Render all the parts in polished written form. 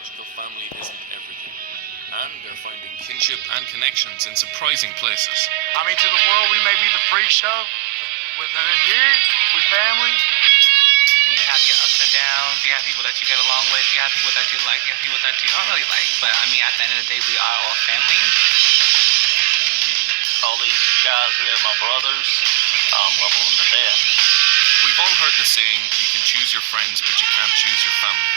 biological family isn't everything, and they're finding kinship and connections in surprising places. I mean, to the world, we may be the freak show, but in here, we family. You have your ups and downs, you have people that you get along with, you have people that you like, you have people that you don't really like. But I mean, at the end of the day, we are all family. All these guys here are my brothers. Love them to death. We've all heard the saying, you can choose your friends, but you can't choose your family.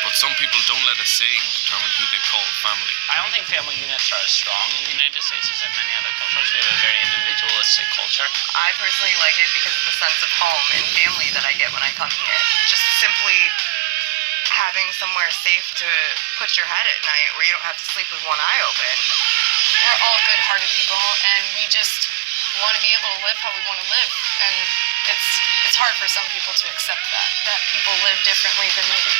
But some people don't let a saying determine who they call family. I don't think family units are as strong in the United States as in many other cultures. We have a very individualistic culture. I personally like it because of the sense of home and family that I get when I come here. Just simply having somewhere safe to put your head at night where you don't have to sleep with one eye open. We're all good-hearted people, and we just want to be able to live how we want to live. And it's hard for some people to accept that people live differently than they do.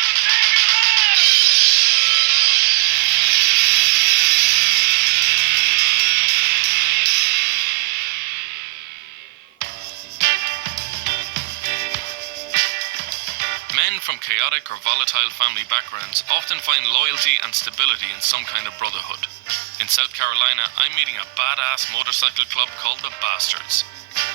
Men from chaotic or volatile family backgrounds often find loyalty and stability in some kind of brotherhood. In South Carolina, I'm meeting a badass motorcycle club called the Bastards.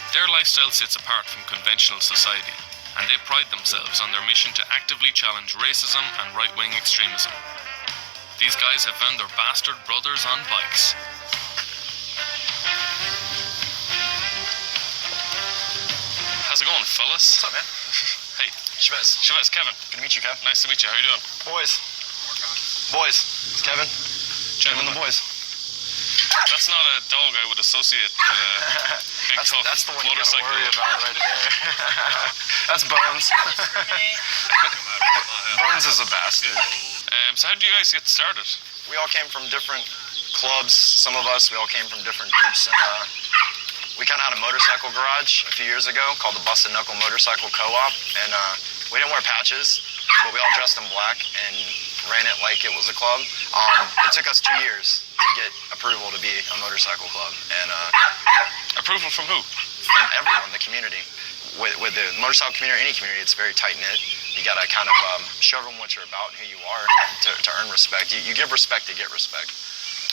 Their lifestyle sits apart from conventional society, and they pride themselves on their mission to actively challenge racism and right-wing extremism. These guys have found their bastard brothers on bikes. How's it going, fellas? What's up, man? Hey. Chavez, Kevin. good to meet you, Kev. Nice to meet you. How you doing? Boys, it's Kevin. Kevin the boys. That's not a dog I would associate with a big tough That's the one you gotta motorcycle. worry about right there. That's Bones. Bones is a bastard. So how did you guys get started? We all came from different clubs. Some of us, we all came from different groups. And we kind of had a motorcycle garage a few years ago called the Busted Knuckle Motorcycle Co-op. And we didn't wear patches, but we all dressed in black and ran it like it was a club. It took us 2 years to get approval to be a motorcycle club. And Approval from who? from everyone, the community. With the motorcycle community, any community, it's very tight-knit. You gotta kind of show everyone what you're about and who you are to earn respect. You give respect to get respect.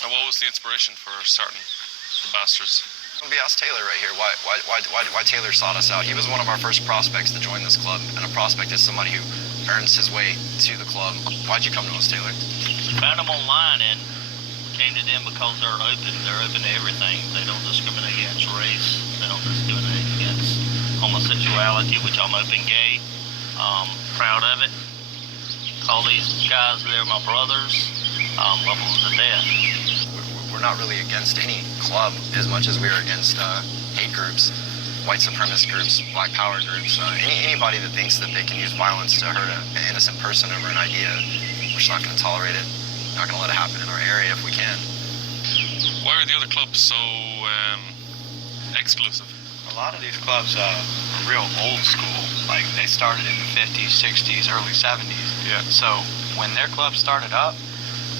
And what was the inspiration for starting the Bastards? Be asked Taylor right here why Taylor sought us out. He was one of our first prospects to join this club, and a prospect is somebody who earns his way to the club. Why'd you come to us, Taylor? Found them online and came to them because they're open. They're open to everything. They don't discriminate against race. They don't discriminate against homosexuality, which I'm open gay. Proud of it. All these guys, they're my brothers. Love them to death. We're not really against any club as much as we are against hate groups, white supremacist groups, black power groups, anybody that thinks that they can use violence to hurt an innocent person over an idea. We're just not going to tolerate it. Not going to let it happen in our area if we can. Why are the other clubs so exclusive? A lot of these clubs are real old school. Like, they started in the 50s, 60s, early 70s. Yeah. So when their club started up,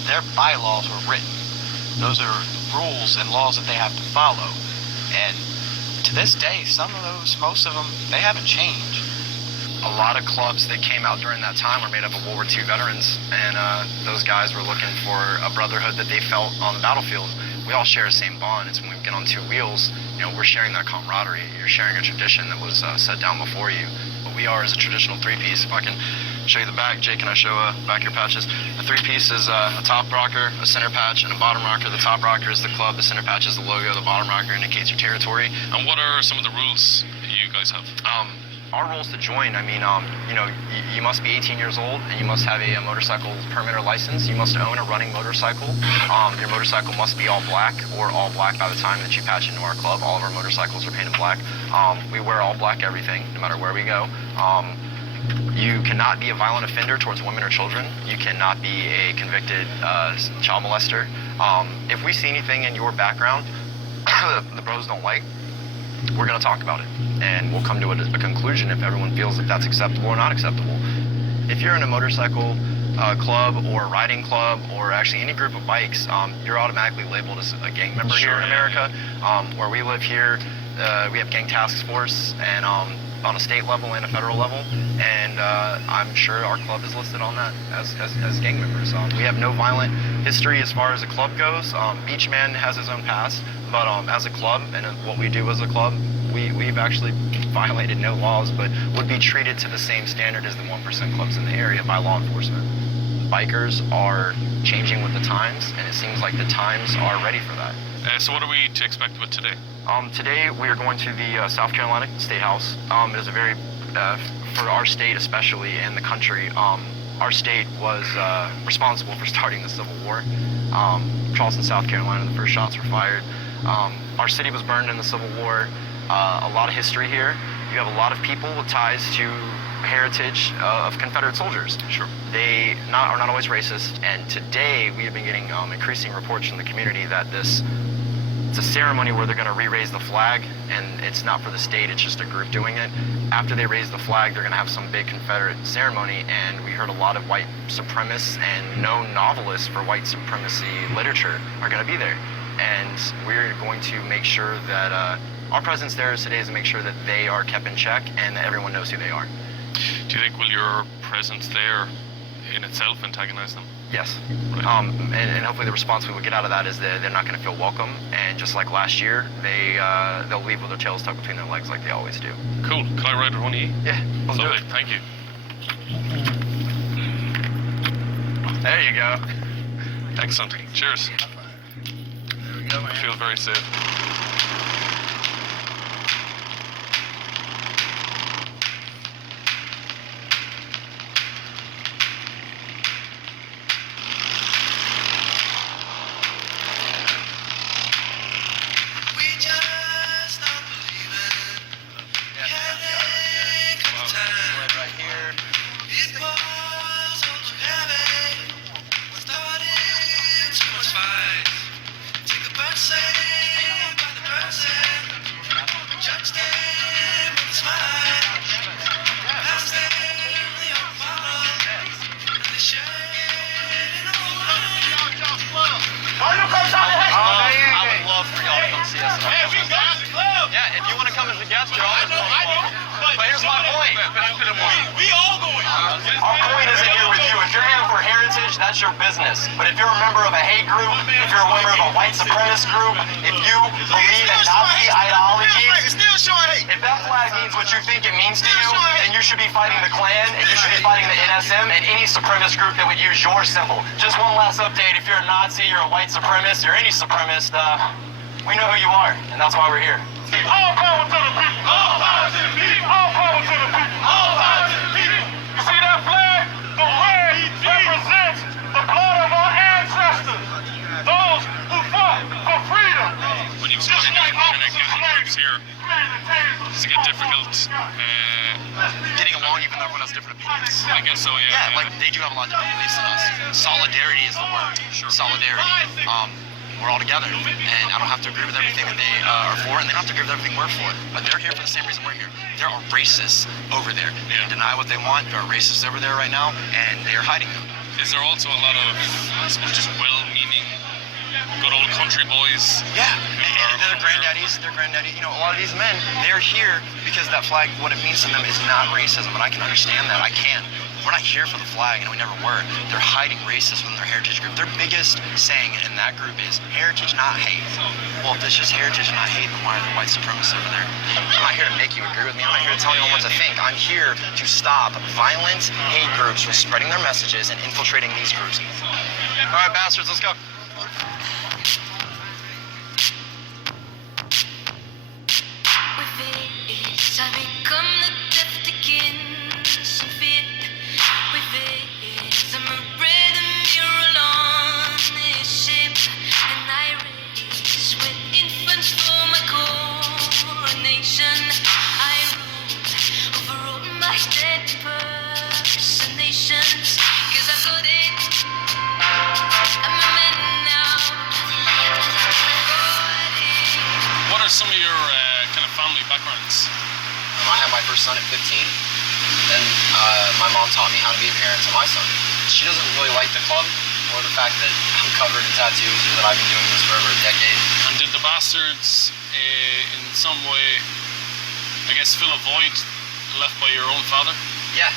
their bylaws were written. Those are rules and laws that they have to follow. And to this day, most of them, they haven't changed. A lot of clubs that came out during that time were made up of World War II veterans, and those guys were looking for a brotherhood that they felt on the battlefield. We all share the same bond. It's when we get on two wheels, we're sharing that camaraderie. You're sharing a tradition that was set down before you. What we are is a traditional three-piece. If I can show you the back, Jake, can I show back your patches? The three-piece is a top rocker, a center patch, and a bottom rocker. The top rocker is the club, the center patch is the logo, the bottom rocker indicates your territory. And what are some of the rules you guys have? Our rules to join, you must be 18 years old and you must have a motorcycle permit or license. You must own a running motorcycle. Your motorcycle must be all black or all black by the time that you patch into our club. All of our motorcycles are painted black. We wear all black everything, no matter where we go. You cannot be a violent offender towards women or children. You cannot be a convicted child molester. If we see anything in your background the bros don't like, we're going to talk about it, and we'll come to a conclusion if everyone feels that that's acceptable or not acceptable. If you're in a motorcycle club or a riding club or actually any group of bikes, you're automatically labeled as a gang member here in America. Where we live here, we have gang task force, and on a state level and a federal level, and I'm sure our club is listed on that as gang members. We have no violent history as far as the club goes. Each man has his own past, but as a club and what we do as a club, we've actually violated no laws, but would be treated to the same standard as the 1% clubs in the area by law enforcement. Bikers are changing with the times, and it seems like the times are ready for that. So what are we to expect with today? Today we are going to the South Carolina State House. It is a very, for our state especially and the country, our state was responsible for starting the Civil War. Charleston, South Carolina, the first shots were fired. Our city was burned in the Civil War. A lot of history here. You have a lot of people with ties to heritage of Confederate soldiers. Sure. They are not always racist, and today we have been getting increasing reports from the community that it's a ceremony where they're going to re-raise the flag, and it's not for the state, it's just a group doing it. After they raise the flag, they're going to have some big Confederate ceremony, and we heard a lot of white supremacists and known novelists for white supremacy literature are going to be there. And we're going to make sure that our presence there today is to make sure that they are kept in check and that everyone knows who they are. Do you think will your presence there in itself antagonize them? Yes. Right. And hopefully the response we will get out of that is that they're not going to feel welcome. And just like last year, they'll leave with their tails tucked between their legs like they always do. Cool. Can I ride with one of you? Yeah, let's do Lovely. it. Thank you. There you go. Excellent. Cheers. There we go, man. I feel very safe. Yeah, if you want to come as a guest, you're always welcome. But here's my point. We all going. Our point isn't here with you. If you're here for heritage, that's your business. But if you're a member of a hate group, if you're a member of a white supremacist group, if you believe in Nazi ideologies, if that flag means what you think it means to you, then you should be fighting the Klan, and you should be fighting the NSM, and any supremacist group that would use your symbol. Just one last update. If you're a Nazi, you're a white supremacist, you're any supremacist, we know who you are, and that's why we're here. All power to the people. All power to the people. All power to the people. All power to the people. You see that flag? The red represents the blood of our ancestors. Those who fought for freedom. When you've got kind of groups here, does it get difficult? Getting along even though everyone has different opinions. I guess so, yeah. Yeah, like they do have a lot of different beliefs than us. Solidarity is the word. Sure. Solidarity. We're all together, and I don't have to agree with everything that they are for, and they don't have to agree with everything we're for. But they're here for the same reason we're here. There are racists over there. They can deny what they want. There are racists over there right now, and they are hiding them. Is there also a lot of, I suppose, just well-meaning, good old country boys? Yeah, and they're granddaddies. They're granddaddies. You know, a lot of these men, they're here because that flag, what it means to them is not racism, and I can understand that. I can. We're not here for the flag, and we never were. They're hiding racism in their heritage group. Their biggest saying in that group is heritage, not hate. Well, if it's just heritage and not hate, then why are there white supremacists over there? I'm not here to make you agree with me. I'm not here to tell anyone what to think. I'm here to stop violent hate groups from spreading their messages and infiltrating these groups. All right, bastards, let's go. What are some of your kind of family backgrounds? I had my first son at 15, and my mom taught me how to be a parent to my son. She doesn't really like the club or the fact that I'm covered in tattoos or that I've been doing this for over a decade. And did the bastards in some way, I guess, fill a void left by your own father? Yeah,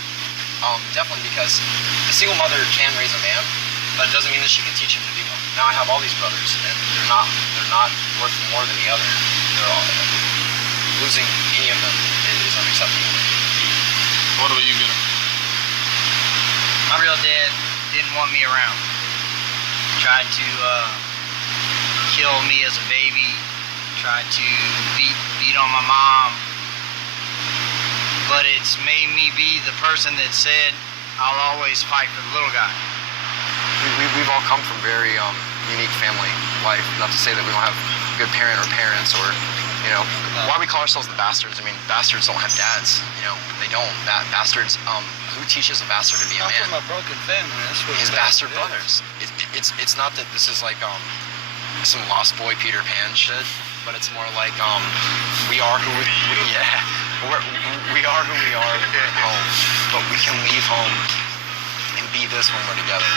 definitely, because a single mother can raise a man, but it doesn't mean that she can teach him to be one. Now I have all these brothers, and they're not worth more than the other. They're all losing any of them is unacceptable. What about you, Gunnar? My real dad didn't want me around. Tried to kill me as a baby. Tried to beat on my mom. But it's made me be the person that said, I'll always fight for the little guy. We've all come from very unique family life. Not to say that we don't have good parent or parents, or, you know, why we call ourselves the bastards. I mean, bastards don't have dads. You know, they don't. Bastards. Who teaches a bastard to be a man? I'm from a broken family. That's what His bastard brothers. It's not that this is like some Lost Boy Peter Pan shit, but it's more like we are who we are who we are when we're at home, but we can leave home and be this when we're together.